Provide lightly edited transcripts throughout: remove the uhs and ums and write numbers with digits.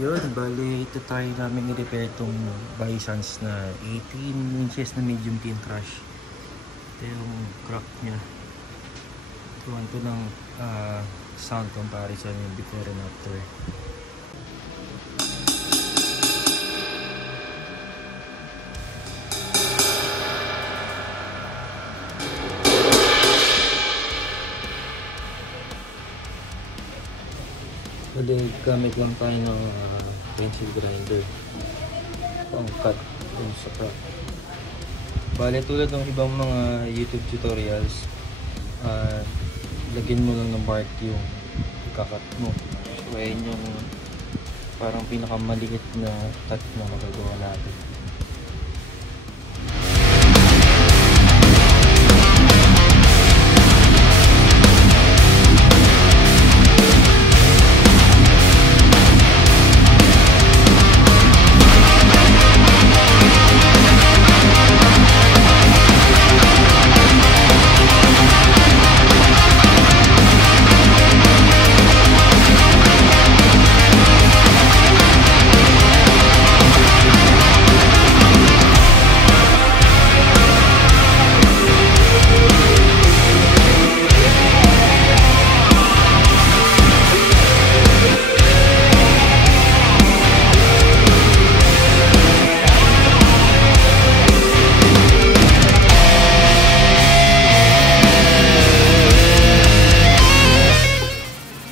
Yun, bali ito tayo namin i-repair itong Bisons na 18 inches na medium pin crush. Ito yung crack nya. Tuwan ko ng sound comparison yung before and after. Bali gamit lang tayo ng pencil grinder pang cut dun sa crack. Bali tulad ng ibang mga YouTube tutorials, lagyan mo lang ng bark yung ikakat mo. So ayun yung parang pinakamaliit na cut na magagawa natin.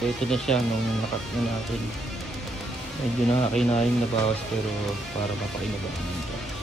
Ito na siya nung nakat na natin. Medyo nakakinaing na bawas pero para mapakinabangan ito.